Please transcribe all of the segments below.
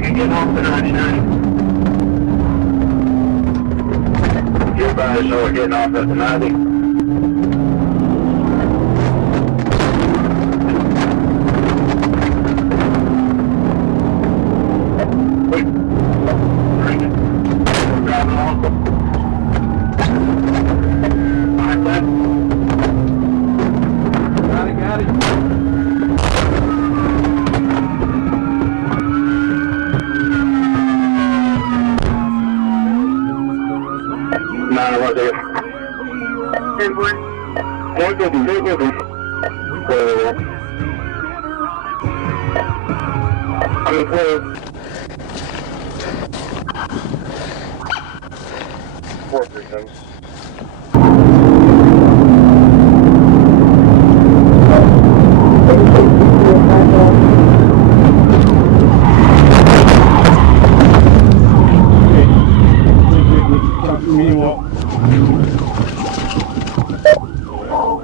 Getting off the 99. Everybody know we're getting off at the 90. Wait. Bring it. Driving off. Alright, left. Got it. Right there. Good one. Four victims.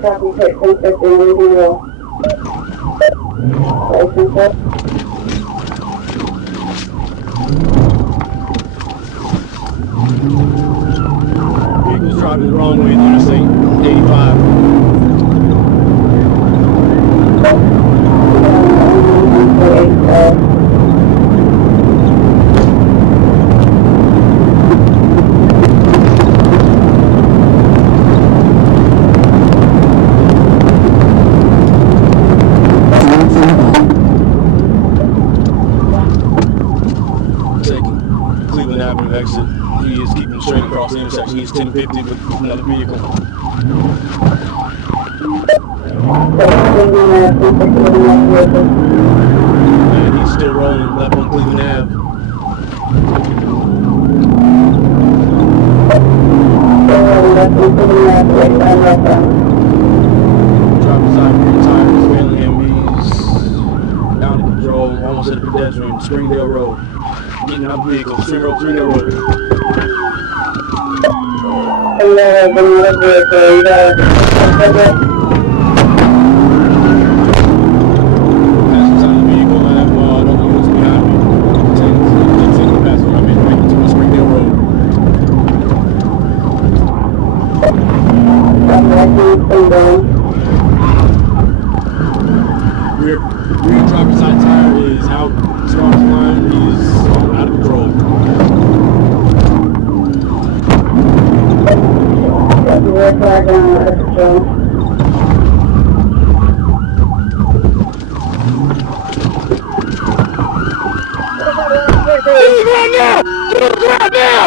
Copy, hit 350, leaving you. License up. Vehicle's driving the wrong way, Interstate 85. Exit. He is keeping straight across the intersection. He's 1050 with another vehicle. And he's still rolling left on Cleveland Ave. Driving side rear tires, failing him. He's out of control, almost at a pedestrian, Springdale Road. Getting out of the vehicle, Springdale Road. Passengers out of the vehicle, I have no one else behind me. 10 single passenger, I'm in right to Springdale Road. Rear driver's side tire is out as far as the line. He's out of control. Right now! Right now!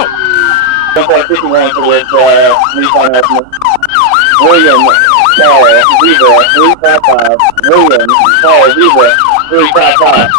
51 towards William Paul Zebra 355. William Paul Zebra 355.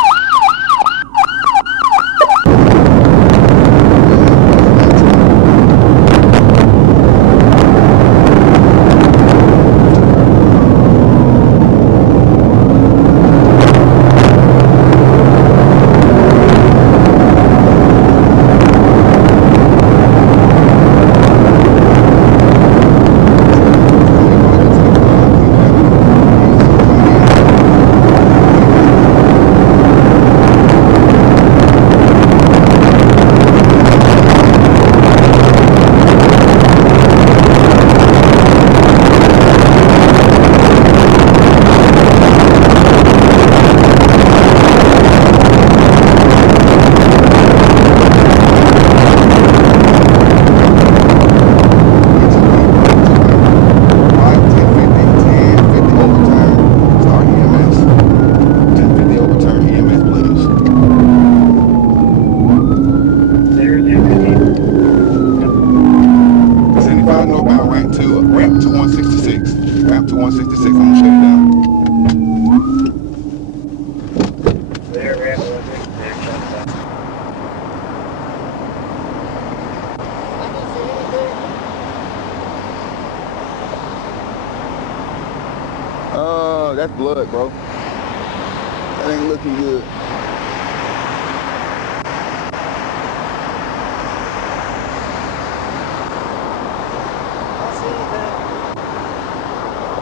That's blood, bro. That ain't looking good.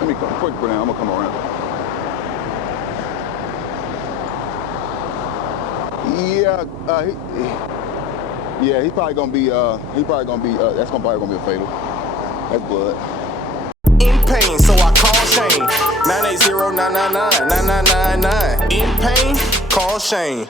me come quick for now. I'm gonna come around. Yeah, yeah, he's probably gonna be. That's probably gonna be a fatal. That's blood. In pain, so I call Shane. 980-999-9999. In pain, call Shane.